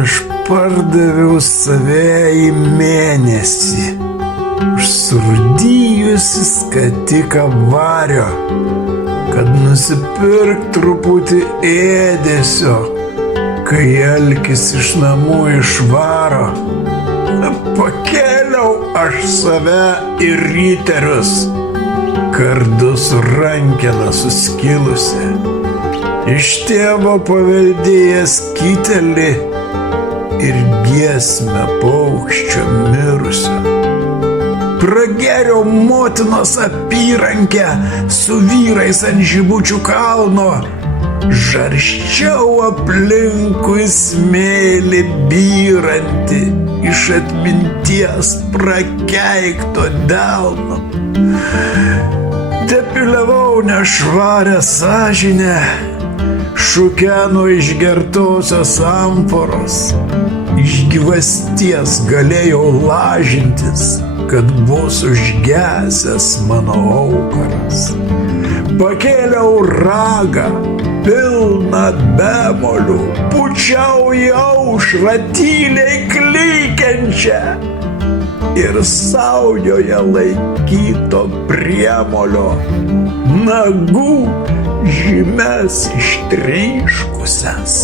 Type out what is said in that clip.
Aš pardaviau save į mėnesį už surūdijusi skatiką vario, kad nusipirk truputį ėdesio, kai alkis iš namų išvaro. Pakėliau aš save į riterius, kardu su rankena suskilusi, iš tėvo paveldėjęs kitelį ir giesmę paukščio mirusio. Pragėriau motinos apyrankę su vyrais ant Žibučių kalno, žarsčiau aplinkui smėlį byrantį iš atminties prakeikto delno. Tepiliavau nešvarę sąžinę, šukeno išgertosios amforos, iš gyvasties galėjau lažintis, kad bus užgesęs mano aukaras. Pakėliau ragą, pilną bemolių, pučiau į aušrą tyliai klykiančią ir saujoje laikyto priemolio nagų žymes ištryškusias.